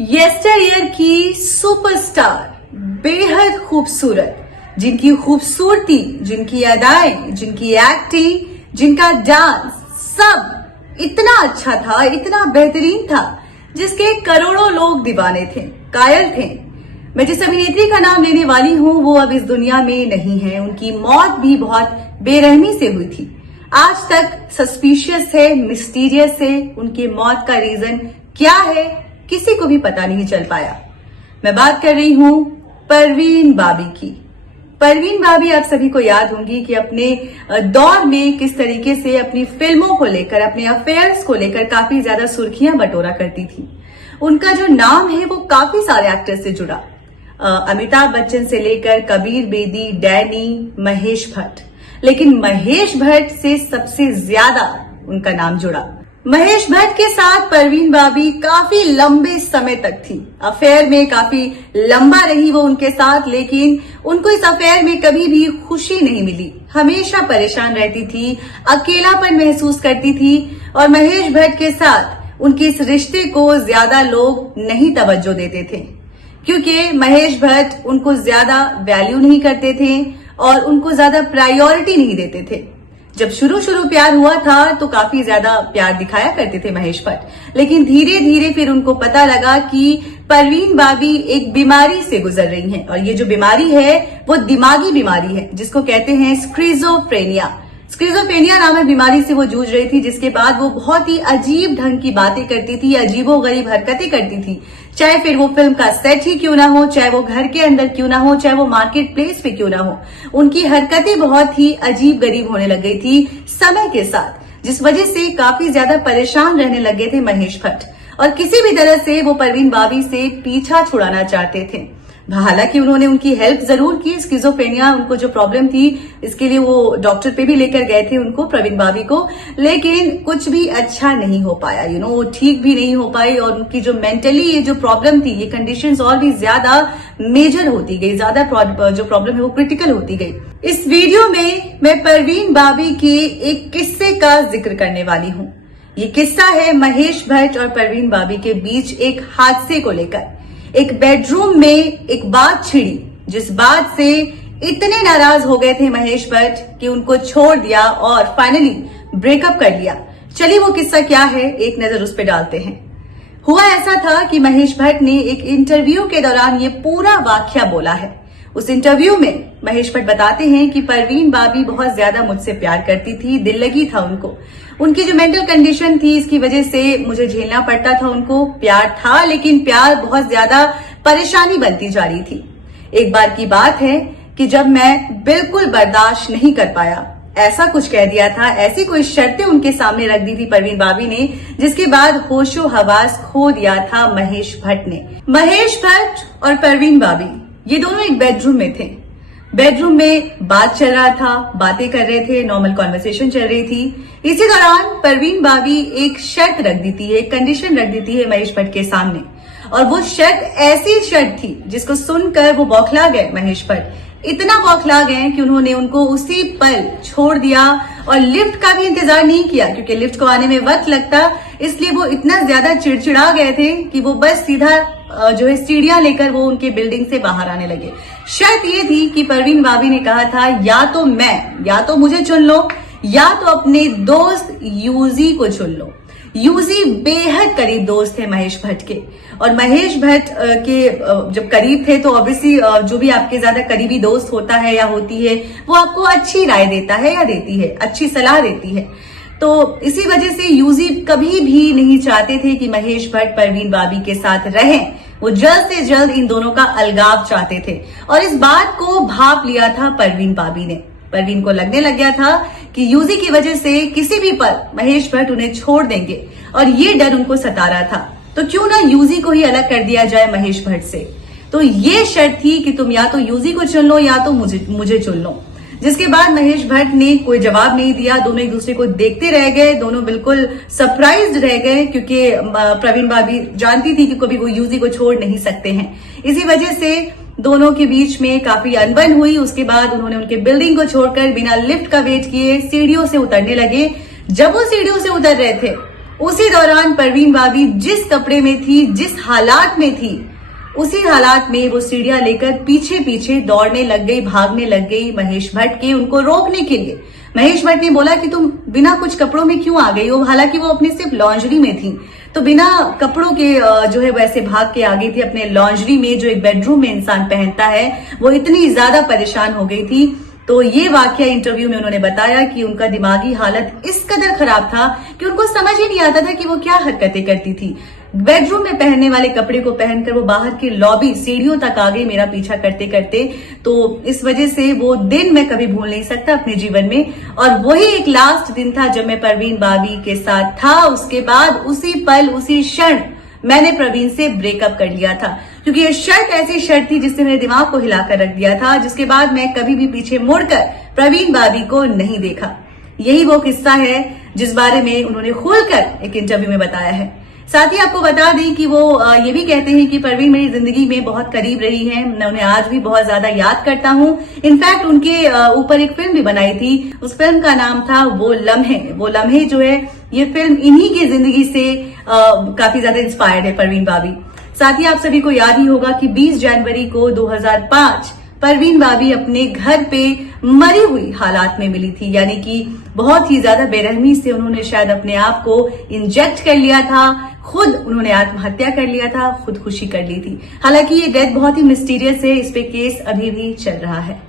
येस्टरईयर की सुपरस्टार, बेहद खूबसूरत, जिनकी खूबसूरती, जिनकी अदाएं, जिनकी एक्टिंग, जिनका डांस, सब इतना अच्छा था, इतना बेहतरीन था, जिसके करोड़ों लोग दीवाने थे, कायल थे। मैं जिस अभिनेत्री का नाम लेने वाली हूं वो अब इस दुनिया में नहीं है। उनकी मौत भी बहुत बेरहमी से हुई थी। आज तक सस्पिशियस है, मिस्टीरियस है। उनकी मौत का रीजन क्या है किसी को भी पता नहीं चल पाया। मैं बात कर रही हूं परवीन बाबी की। परवीन बाबी आप सभी को याद होंगी कि अपने दौर में किस तरीके से अपनी फिल्मों को लेकर, अपने अफेयर्स को लेकर काफी ज्यादा सुर्खियां बटोरा करती थी। उनका जो नाम है वो काफी सारे एक्टर्स से जुड़ा। अमिताभ बच्चन से लेकर कबीर बेदी, डैनी, महेश भट्ट, लेकिन महेश भट्ट से सबसे ज्यादा उनका नाम जुड़ा। महेश भट्ट के साथ परवीन बाबी काफी लंबे समय तक थी। अफेयर में काफी लंबा रही वो उनके साथ, लेकिन उनको इस अफेयर में कभी भी खुशी नहीं मिली। हमेशा परेशान रहती थी, अकेलापन महसूस करती थी और महेश भट्ट के साथ उनके इस रिश्ते को ज्यादा लोग नहीं तवज्जो देते थे, क्योंकि महेश भट्ट उनको ज्यादा वैल्यू नहीं करते थे और उनको ज्यादा प्रायोरिटी नहीं देते थे। जब शुरू प्यार हुआ था तो काफी ज्यादा प्यार दिखाया करते थे महेश भट्ट, लेकिन धीरे धीरे फिर उनको पता लगा कि परवीन बाबी एक बीमारी से गुजर रही हैं और ये जो बीमारी है वो दिमागी बीमारी है, जिसको कहते हैं स्क्रिजोफ्रेनिया। स्क्रिजोफ्रेनिया नामक बीमारी से वो जूझ रही थी, जिसके बाद वो बहुत ही अजीब ढंग की बातें करती थी, अजीबोगरीब हरकतें करती थी। चाहे फिर वो फिल्म का सेट ही क्यों ना हो, चाहे वो घर के अंदर क्यों ना हो, चाहे वो मार्केट प्लेस पे क्यों ना हो, उनकी हरकतें बहुत ही अजीब गरीब होने लग गई थी समय के साथ, जिस वजह से काफी ज्यादा परेशान रहने लगे थे महेश भट्ट और किसी भी तरह से वो परवीन बाबी से पीछा छुड़ाना चाहते थे। हालांकि उन्होंने उनकी हेल्प जरूर की। स्किज़ोफ्रेनिया उनको जो प्रॉब्लम थी इसके लिए वो डॉक्टर पे भी लेकर गए थे उनको, परवीन बाबी को, लेकिन कुछ भी अच्छा नहीं हो पाया। वो ठीक भी नहीं हो पाई और उनकी जो मेंटली ये जो प्रॉब्लम थी, ये कंडीशंस और भी ज्यादा मेजर होती गई, ज्यादा जो प्रॉब्लम है वो क्रिटिकल होती गई। इस वीडियो में मैं परवीन बाबी के एक किस्से का जिक्र करने वाली हूँ। ये किस्सा है महेश भट्ट और परवीन बाबी के बीच एक हादसे को लेकर। एक बेडरूम में एक बात छिड़ी, जिस बात से इतने नाराज हो गए थे महेश भट्ट कि उनको छोड़ दिया और फाइनली ब्रेकअप कर लिया। चलिए वो किस्सा क्या है एक नजर उस पर डालते हैं। हुआ ऐसा था कि महेश भट्ट ने एक इंटरव्यू के दौरान ये पूरा वाकया बोला है। उस इंटरव्यू में महेश भट्ट बताते हैं कि परवीन बाबी बहुत ज्यादा मुझसे प्यार करती थी, दिल लगी था उनको। उनकी जो मेंटल कंडीशन थी इसकी वजह से मुझे झेलना पड़ता था उनको। प्यार था लेकिन प्यार बहुत ज्यादा परेशानी बनती जा रही थी। एक बार की बात है कि जब मैं बिल्कुल बर्दाश्त नहीं कर पाया, ऐसा कुछ कह दिया था, ऐसी कोई शर्तें उनके सामने रख दी थी परवीन बाबी ने, जिसके बाद होशो हवास खो दिया था महेश भट्ट ने। महेश भट्ट और परवीन बाबी ये दोनों एक बेडरूम में थे। बेडरूम में बात चल रहा था, बातें कर रहे थे, नॉर्मल कॉन्वर्सेशन चल रही थी। इसी दौरान परवीन बाबी एक शर्त रख देती है, एक कंडीशन रख देती है महेश भट्ट के सामने, और वो शर्त ऐसी शर्त थी जिसको सुनकर वो बौखला गए। महेश भट्ट इतना बौखला गए कि उन्होंने उनको उसी पल छोड़ दिया और लिफ्ट का भी इंतजार नहीं किया, क्योंकि लिफ्ट को आने में वक्त लगता, इसलिए वो इतना ज्यादा चिड़चिड़ा गए थे कि वो बस सीधा जो है सीढ़ियां लेकर वो उनके बिल्डिंग से बाहर आने लगे। शर्त ये थी कि परवीन बाबी ने कहा था या तो मुझे चुन लो या तो अपने दोस्त यूजी को चुन लो। यूजी बेहद करीब दोस्त थे महेश भट्ट के, और महेश भट्ट के जब करीब थे तो ऑब्वियसली जो भी आपके ज्यादा करीबी दोस्त होता है या होती है वो आपको अच्छी राय देता है या देती है, अच्छी सलाह देती है। तो इसी वजह से यूजी कभी भी नहीं चाहते थे कि महेश भट्ट परवीन बाबी के साथ रहें। वो जल्द से जल्द इन दोनों का अलगाव चाहते थे और इस बात को भाप लिया था परवीन बाबी ने। परवीन को लगने लग गया था कि यूजी की वजह से किसी भी पल महेश भट्ट उन्हें छोड़ देंगे और ये डर उनको सता रहा था, तो क्यों ना यूजी को ही अलग कर दिया जाए महेश भट्ट से। तो ये शर्त थी कि तुम या तो यूजी को चुन लो या तो मुझे चुन लो। जिसके बाद महेश भट्ट ने कोई जवाब नहीं दिया, दोनों एक दूसरे को देखते रह गए, दोनों बिल्कुल सरप्राइज्ड रह गए, क्योंकि परवीन बाबी जानती थी कि कभी वो यूजी को छोड़ नहीं सकते हैं। इसी वजह से दोनों के बीच में काफी अनबन हुई। उसके बाद उन्होंने उनके बिल्डिंग को छोड़कर बिना लिफ्ट का वेट किए सीढ़ियों से उतरने लगे। जब वो सीढ़ियों से उतर रहे थे उसी दौरान परवीन भाभी जिस कपड़े में थी, जिस हालात में थी, उसी हालात में वो सीढ़ियां लेकर पीछे पीछे दौड़ने लग गई, भागने लग गई महेश भट्ट के, उनको रोकने के लिए। महेश भट्ट ने बोला कि तुम बिना कुछ कपड़ों में क्यों आ गई हो, हालांकि वो अपनी सिर्फ लॉन्जरी में थी, तो बिना कपड़ों के जो है वैसे भाग के आ गई थी अपने लॉन्जरी में, जो एक बेडरूम में इंसान पहनता है। वो इतनी ज्यादा परेशान हो गई थी। तो ये वाकया इंटरव्यू में उन्होंने बताया कि उनका दिमागी हालत इस कदर खराब था कि उनको समझ ही नहीं आता था कि वो क्या हरकतें करती थी। बेडरूम में पहनने वाले कपड़े को पहनकर वो बाहर की लॉबी सीढ़ियों तक आ गई मेरा पीछा करते करते। तो इस वजह से वो दिन मैं कभी भूल नहीं सकता अपने जीवन में। और वही एक लास्ट दिन था जब मैं परवीन भाभी के साथ था। उसके बाद उसी पल, उसी क्षण मैंने प्रवीण से ब्रेकअप कर लिया था, क्योंकि ये शर्त ऐसी शर्त थी जिसने मेरे दिमाग को हिलाकर रख दिया था, जिसके बाद मैं कभी भी पीछे मुड़कर प्रवीण भाभी को नहीं देखा। यही वो किस्सा है जिस बारे में उन्होंने खुलकर एक इंटरव्यू में बताया है। साथ ही आपको बता दें कि वो ये भी कहते हैं कि परवीन मेरी जिंदगी में बहुत करीब रही है, मैं उन्हें आज भी बहुत ज्यादा याद करता हूं। इनफैक्ट उनके ऊपर एक फिल्म भी बनाई थी, उस फिल्म का नाम था वो लम्हे। वो लम्हे जो है, ये फिल्म इन्हीं की जिंदगी से काफी ज्यादा इंस्पायर्ड है परवीन भाभी। साथ ही आप सभी को याद ही होगा कि 20 जनवरी को 2005 परवीन भाभी अपने घर पे मरी हुई हालात में मिली थी, यानी कि बहुत ही ज्यादा बेरहमी से उन्होंने शायद अपने आप को इंजेक्ट कर लिया था, खुद उन्होंने आत्महत्या कर लिया था, खुदकुशी कर ली थी। हालांकि ये डेथ बहुत ही मिस्टीरियस है, इस पे केस अभी भी चल रहा है।